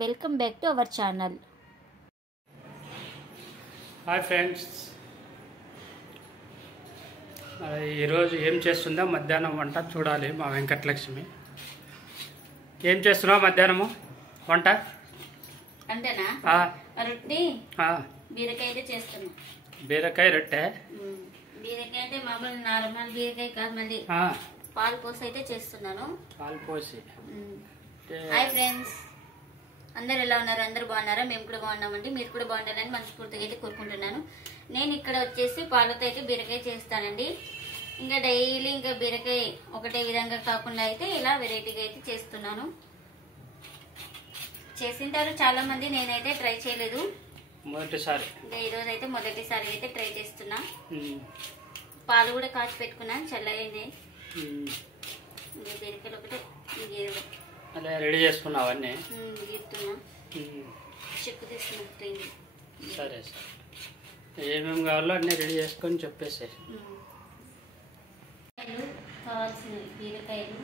Welcome back to our channel. Hi friends, ఈరోజు ఏం చేస్తుందో మధ్యాహ్నం వంట చూడాలి. మా వెంకటలక్ష్మి ఏం చేస్తున్నావు మధ్యాహ్నము వంట? అంతేనా? రొట్టి బీరకాయ అయితే చేస్తున్నాం. బీరకాయ రొట్టె. బీరకాయ అంటే మామూలు నార్మల్ బీరకాయ కాదు, మళ్ళీ పాలు పోసి అయితే చేస్తున్నాను. పాలు పోసి. హాయ్ ఫ్రెండ్స్, అందరు ఎలా ఉన్నారు? అందరు బాగున్నారా? మేము కూడా బాగున్నామండి. మీరు కూడా బాగుండాలని మనస్ఫూర్తిగా అయితే కోరుకుంటున్నాను. నేను ఇక్కడ వచ్చేసి పాలతో అయితే బీరకాయ చేస్తానండి. ఇంకా డైలీ ఇంకా బీరకాయ ఒకటే విధంగా కాకుండా అయితే ఇలా వెరైటీగా అయితే చేస్తున్నాను. చేసింటారు చాలా మంది, నేనైతే ట్రై చేయలేదు, మొదటిసారి. ఈరోజు అయితే మొదటిసారి అయితే ట్రై చేస్తున్నా. పాలు కూడా కాచి పెట్టుకున్నాను, చల్లగైంది. బీరకాయలు ఒకటే అదే రెడీ చేసుకున్నావు అన్నీ? గీస్తున్నా, చెక్కు తీసుకున్నట్టు. సరే సరే, ఏమేమి కావాలో అన్నీ రెడీ చేసుకొని చెప్పేసి. కావాల్సిన బీరకాయలు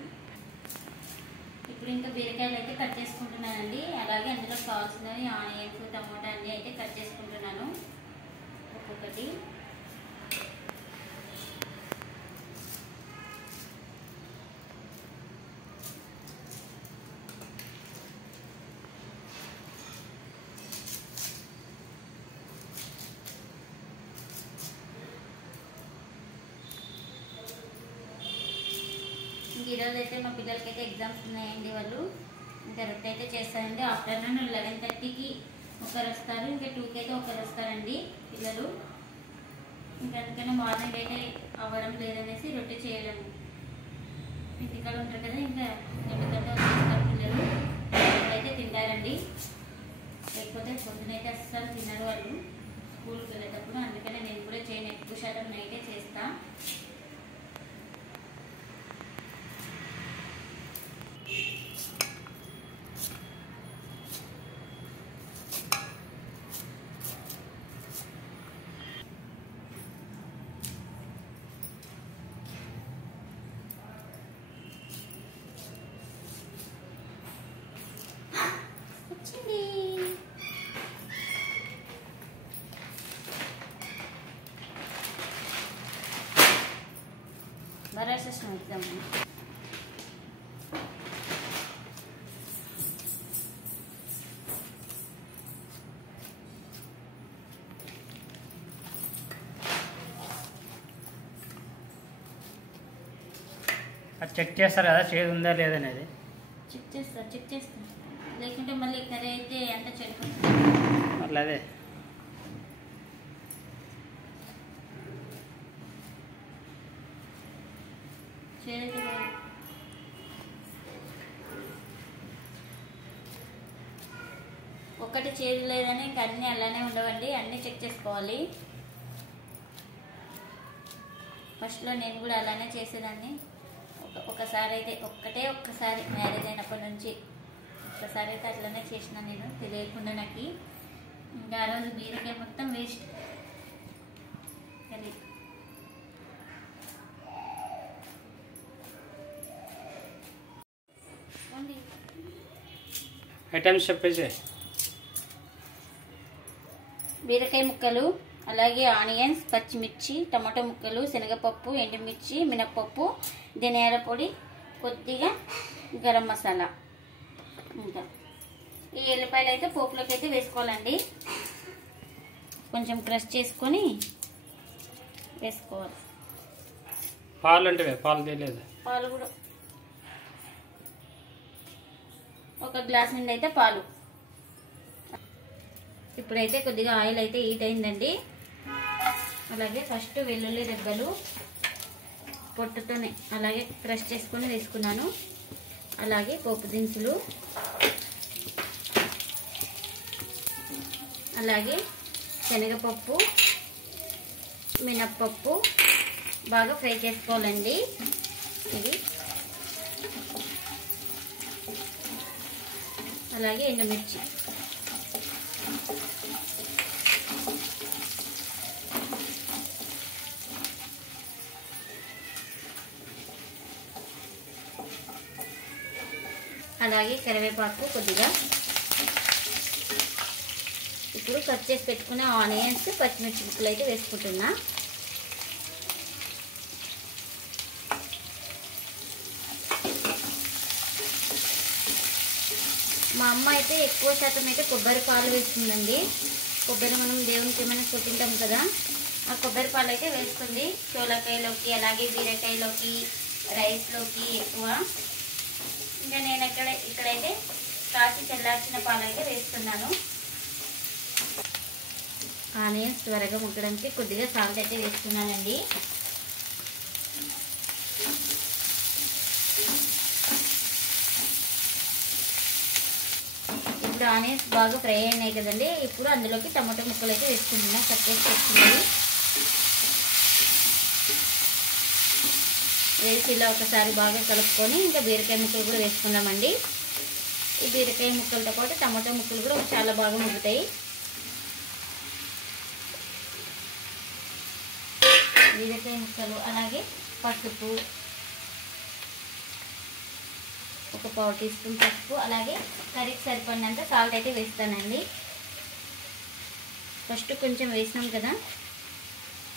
ఇప్పుడు ఇంకా బీరకాయలు అయితే కట్ చేసుకుంటున్నానండి. అలాగే అందులో కావాల్సినవి ఆనియన్స్, టమోటా అన్నీ అయితే కట్ చేసుకుంటున్నాను ఒక్కొక్కటి. ఈరోజు అయితే మా పిల్లలకి అయితే ఎగ్జామ్స్ ఉన్నాయండి. వాళ్ళు ఇంకా రొట్టె అయితే చేస్తారండి. ఆఫ్టర్నూన్ 11:30కి ఒకరు వస్తారు, ఇంకా 2కి అయితే ఒకరు వస్తారండి పిల్లలు. ఇంకా అందుకనే మార్నింగ్ అయితే అవ్వడం లేదనేసి రొట్టె చేయడం. ఇంటికాడ ఉంటారు కదా, ఇంకా ఎందుకంటే వచ్చేస్తారు పిల్లలు. అయితే తింటారండి, లేకపోతే పొద్దునైతే అస్సలు తినరు వాళ్ళు స్కూల్కి వెళ్ళేటప్పుడు. అందుకనే నేను కూడా చేయను, ఎక్కువ శాతం నైటే చేస్తా. బరాసేసిన ఇద్దాము. అది చెక్ చేస్తారు కదా, చేదు ఉందా లేదనేది. చెక్ చేస్తా, లేకుంటే మళ్ళీ కర్రీ అయితే అంత చెడిపోతుంది. అట్లా అదే ఒకటి చేదు లేదని ఇంకా అన్నీ అలానే ఉండవండి, అన్నీ చెక్ చేసుకోవాలి. ఫస్ట్లో నేను కూడా అలానే చేసేదాన్ని. ఒకసారి అయితే ఒక్కసారి మ్యారేజ్ అయినప్పటి నుంచి ఒక్కసారి అయితే అట్లనే చేసిన నేను, తెలియకుండా నాకు. ఇంకా ఆ రోజు బీరకాయ మొత్తం వేస్ట్. కానీ ఐటమ్స్ చెప్పేసి. బీరకాయ ముక్కలు, అలాగే ఆనియన్స్, పచ్చిమిర్చి, టమాటో ముక్కలు, శనగపప్పు, ఎండుమిర్చి, మినప్పప్పు, ధనియాల పొడి, కొద్దిగా గరం మసాలా. ఇంకా ఈ ఎల్లిపాయలు అయితే పోపులోకి అయితే వేసుకోవాలండి. కొంచెం క్రష్ చేసుకొని వేసుకోవాలి. పాలు అంటే పాలు తెలియదు. పాలు కూడా ఒక గ్లాస్ నిండి అయితే పాలు. ఇప్పుడైతే కొద్దిగా ఆయిల్ అయితే హీట్ అయిందండి. అలాగే ఫస్ట్ వెల్లుల్లి రెబ్బలు పొట్టుతోనే అలాగే క్రష్ చేసుకొని వేసుకున్నాను. అలాగే పోపు దినుసులు, అలాగే శనగపప్పు, మినప్పప్పు బాగా ఫ్రై చేసుకోవాలండి. ఇది అలాగే ఎండుమిర్చి. అలాగే కరివేపాకు కొద్దిగా, కట్ చేసి పెట్టుకున్న ఆనియన్స్, పచ్చిమిర్చి ముక్కలు అయితే వేసుకుంటున్నా. మా అమ్మ అయితే ఎక్కువ శాతం అయితే కొబ్బరి పాలు వేస్తుందండి. కొబ్బరి మనం దేవునికి ఏమైనా కొట్టింటాం కదా, ఆ కొబ్బరి పాలు అయితే వేస్తుంది చోలకాయలోకి, అలాగే బీరకాయలోకి, రైస్లోకి ఎక్కువ. ఇంకా నేను ఇక్కడైతే కాచి చల్లార్చిన పాలు అయితే వేస్తున్నాను. ఆనియన్స్ త్వరగా ముగ్గడానికి కొద్దిగా సాల్ట్ అయితే వేస్తున్నానండి. ఇప్పుడు ఆనియన్స్ బాగా ఫ్రై అయినాయి కదండి. ఇప్పుడు అందులోకి టమాటో ముక్కలు అయితే వేసుకుంటున్నా, కట్ చేసి పెట్టుకున్నాను. వేసి ఇలా ఒకసారి బాగా కలుపుకొని ఇంకా బీరకాయ ముక్కలు కూడా వేసుకుందామండి. ఈ బీరకాయ ముక్కలతో పాటు టమాటో ముక్కలు కూడా చాలా బాగా ముగ్గుతాయి. బీరకాయ ముక్కలు, అలాగే పసుపు, ఒక 1/4 టీ స్పూన్ పసుపు, అలాగే కర్రీకి సరిపడినంత సాల్ట్ అయితే వేస్తానండి. ఫస్ట్ కొంచెం వేసినాం కదా,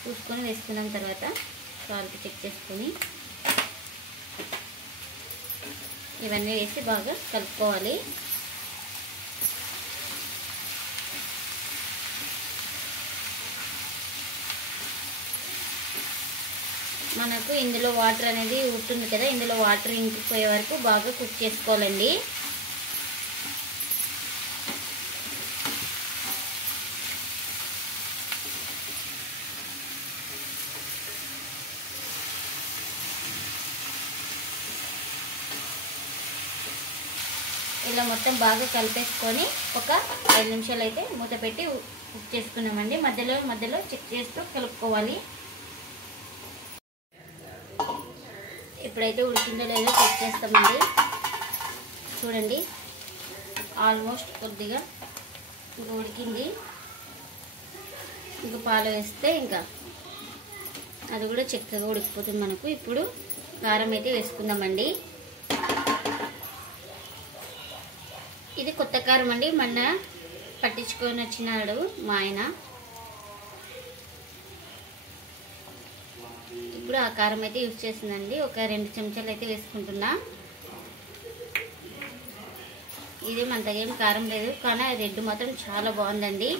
చూసుకొని వేసుకున్నాం. తర్వాత సాల్ట్ చెక్ చేసుకొని ఇవన్నీ వేసి బాగా కలుపుకోవాలి. మనకు ఇందులో వాటర్ అనేది ఉంటుంది కదా, ఇందులో వాటర్ ఇంకిపోయే వరకు బాగా కుక్ చేసుకోవాలండి. ఇలా మొత్తం బాగా కలిపేసుకొని ఒక 5 నిమిషాలు అయితే మూత పెట్టి కుక్ చేసుకున్నామండి. మధ్యలో చెక్ చేస్తూ కలుపుకోవాలి. ఇప్పుడైతే ఉడికిందో లేదో చెక్ చేస్తామండి. చూడండి, ఆల్మోస్ట్ కొద్దిగా ఇంకా ఉడికింది. ఇంకా పాలు వేస్తే ఇంకా అది కూడా చక్కగా ఉడికిపోతుంది మనకు. ఇప్పుడు కారం అయితే వేసుకుందామండి. ఇది కొత్త కారం అండి, మొన్న పట్టించుకొని వచ్చినాడు మా ఆయన. ఇప్పుడు ఆ కారం అయితే యూజ్ చేసిందండి. ఒక 2 చెంచాలు అయితే వేసుకుంటున్నా. ఇది అంతగా ఏం కారం లేదు, కానీ రెడ్ మాత్రం చాలా బాగుందండి.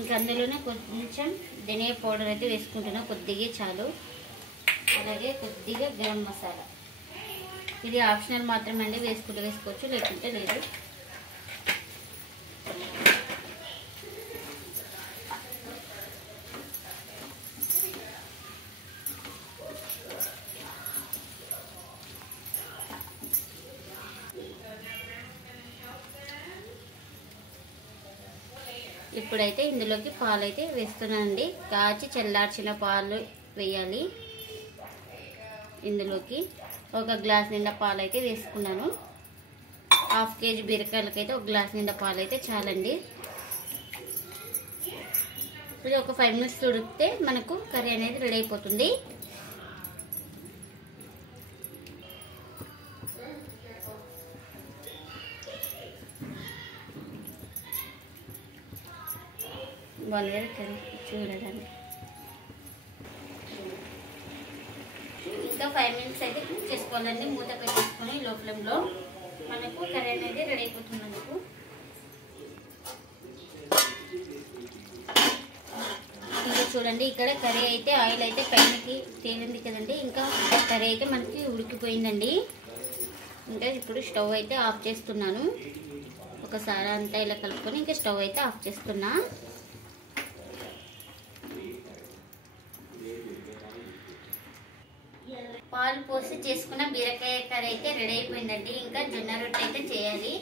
ఇంకా అందులోనే కొంచెం ధనియా పౌడర్ అయితే వేసుకుంటున్నా, కొద్దిగా చాలు. అలాగే కొద్దిగా గరం మసాలా, ఇది ఆప్షనల్ మాత్రమే అండి, వేసుకుంటే వేసుకోవచ్చు, లేకుంటే లేదు. ఇప్పుడైతే ఇందులోకి పాలు అయితే వేస్తున్నానండి. కాచి చల్లార్చిన పాలు వేయాలి. ఇందులోకి 1 గ్లాస్ నిండా పాలు అయితే వేసుకున్నాను. 1/2 కేజీ బీరకాయలకైతే 1 గ్లాస్ నిండా పాలు అయితే చాలండి. ఇది ఒక 5 మినిట్స్ ఉడికితే మనకు కర్రీ అనేది రెడీ అయిపోతుంది. బాగుంది కర్రీ చూడడానికి. ఇంకా 5 మినిట్స్ అయితే కుక్ చేసుకోవాలండి. మూత పెట్టేసుకొని లో ఫ్లేమ్లో మనకు కర్రీ అనేది రెడీ అయిపోతుంది. మనకు ఇంకా చూడండి, ఇక్కడ కర్రీ అయితే ఆయిల్ అయితే పైనకి తేలింది కదండి. ఇంకా కర్రీ అయితే మనకి ఉడికిపోయిందండి. ఇంకా ఇప్పుడు స్టవ్ అయితే ఆఫ్ చేస్తున్నాను. ఒకసారి అంతా ఇలా కలుపుకొని ఇంకా స్టవ్ అయితే ఆఫ్ చేస్తున్నా. పాలు పోసి చేసుకున్న బీరకాయ కర్రీ అయితే రెడీ అయిపోయిందండి. ఇంకా జొన్న రొట్టె అయితే చేయాలి.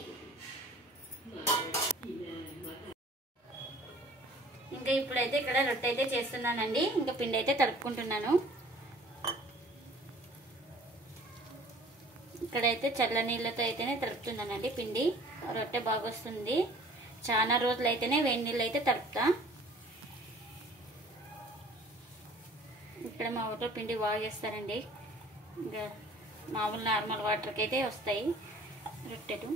ఇంకా ఇప్పుడైతే ఇక్కడ రొట్టె అయితే చేస్తున్నానండి. ఇంకా పిండి అయితే తడుపుకుంటున్నాను. ఇక్కడైతే చల్ల నీళ్ళతో అయితేనే తడుపుతున్నానండి పిండి. రొట్టె బాగా వస్తుంది. చాలా రోజులు అయితేనే వేడి నీళ్ళు అయితే తడుపుతా. ఇక్కడ మా ఊరిలో పిండి బాగా చేస్తారండి. ఇంకా మామూలు నార్మల్ వాటర్కి అయితే వస్తాయి రొట్టెలు.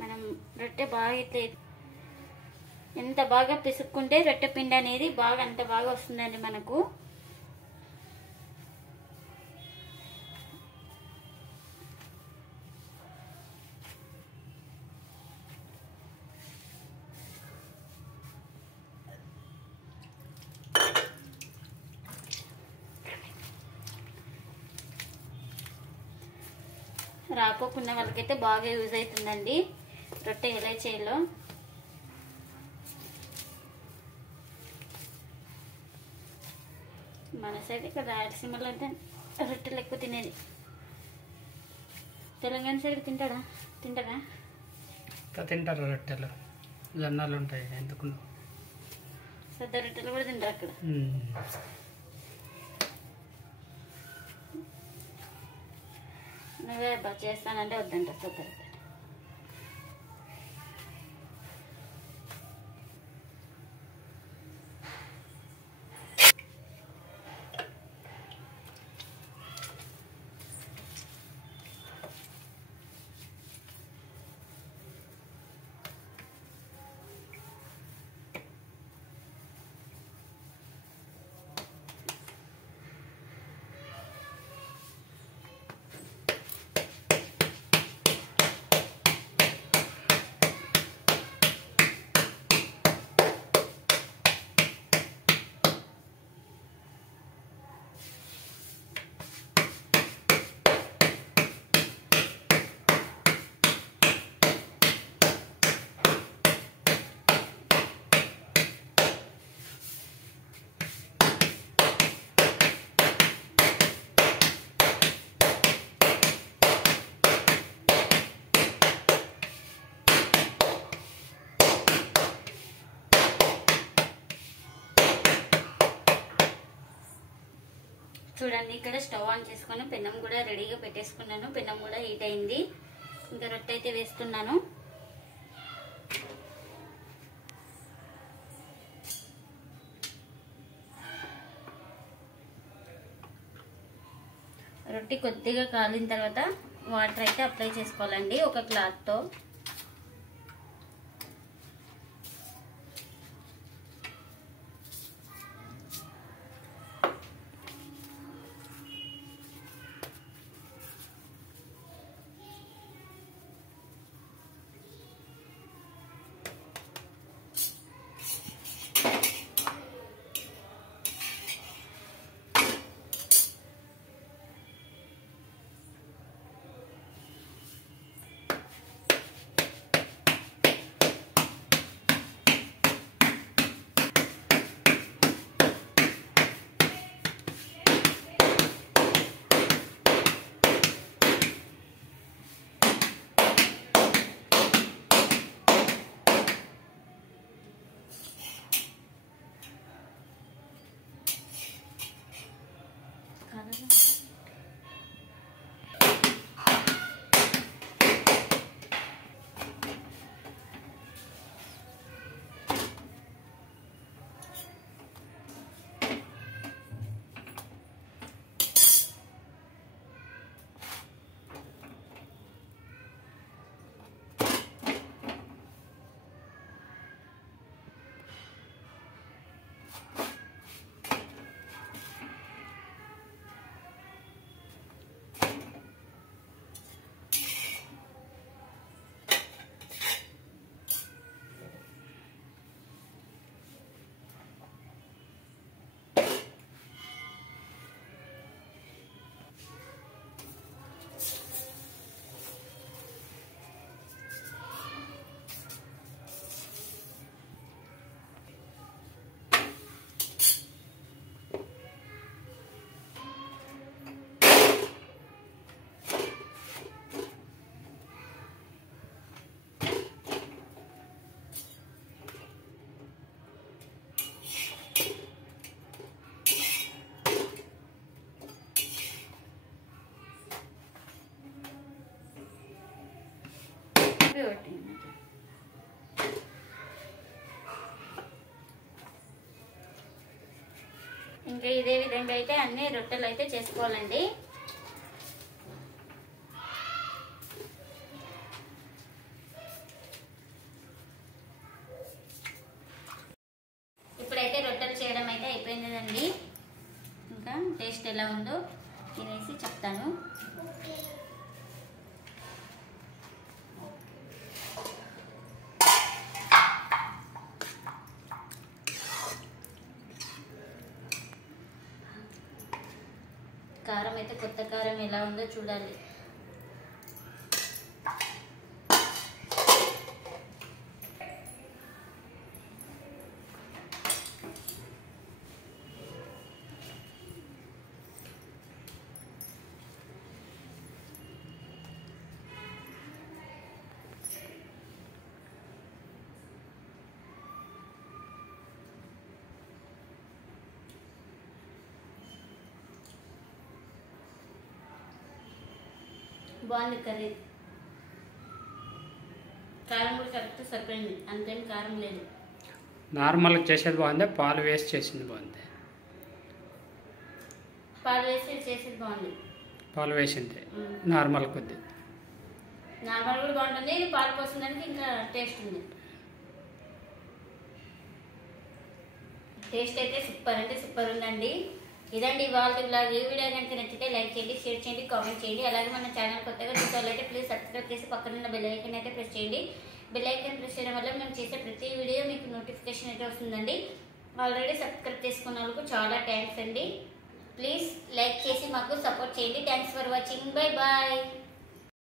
మనం రొట్టె బాగా ఇట్లా ఎంత బాగా పిసుక్కుంటే రొట్టె పిండి అనేది అంత బాగా వస్తుందండి మనకు. రాకోకున్న వాళ్ళకైతే బాగా యూజ్ అవుతుందండి రొట్టె ఎలా చేయాలో. మన సైడ్ ఇక్కడ రాయలసీమలో అయితే రొట్టెలు ఎక్కువ తినేది. తెలంగాణ సైడ్ తింటారా? తింటారు రొట్టెలు, జొన్నలు ఉంటాయి ఎందుకు, సద్ద రొట్టెలు కూడా తింటారు అక్కడ. నువ్వే బాగా చేస్తానంటే వద్దంట సద్ద రొట్టెలు. చూడండి ఇక్కడ స్టవ్ ఆన్ చేసుకొని పెన్నం కూడా రెడీగా పెట్టేసుకున్నాను. పెన్నం కూడా హీట్ అయింది. ఇంకా రొట్టె అయితే వేస్తున్నాను. రొట్టె కొద్దిగా కాలిన తర్వాత వాటర్ అయితే అప్లై చేసుకోవాలండి ఒక క్లాత్తో. ఇంకా ఇదే విధంగా అయితే అన్ని రొట్టెలు అయితే చేసుకోవాలండి. తినలేదండి. ఇంకా టేస్ట్ ఎలా ఉందో తినేసి చెప్తాను. కారం అయితే కొత్త కారం ఎలా ఉందో చూడాలి. బాగుంది కర్రీ. కారం కూడా కరెక్ట్ సరిపోయింది, అంతేం కారం లేదు. నార్మల్గా చేసేది బాగుంది, పాలు వేస్ట్ చేసింది బాగుంది. పాలు వేసి చేసేది బాగుంది. పాలు వేసింది నార్మల్ కొద్ది. నార్మల్ కూడా బాగుంటుంది, పాలు పోసిన దానికి ఇంకా టేస్ట్ ఉంది. టేస్ట్ అయితే సూపర్ అంటే సూపర్ ఉందండి. ఇదండి వాళ్ళ బ్లాగ్. ఈ వీడియో కనుక నచ్చితే లైక్ చేయండి, షేర్ చేయండి, కామెంట్ చేయండి. అలాగే మన ఛానల్ కొత్తగా చూసారైతే ప్లీజ్ సబ్స్క్రైబ్ చేసి పక్కన ఉన్న బెల్ ఐకాన్ అయితే ప్రెస్ చేయండి. బెల్ ఐకాన్ ప్రెస్ చేయడం వల్ల మేము చేసే ప్రతి వీడియో మీకు నోటిఫికేషన్ అయితే వస్తుందండి. ఆల్రెడీ సబ్స్క్రైబ్ చేసుకున్న వాళ్ళకు చాలా థ్యాంక్స్ అండి. ప్లీజ్ లైక్ చేసి మాకు సపోర్ట్ చేయండి. Thanks for watching. Bye bye.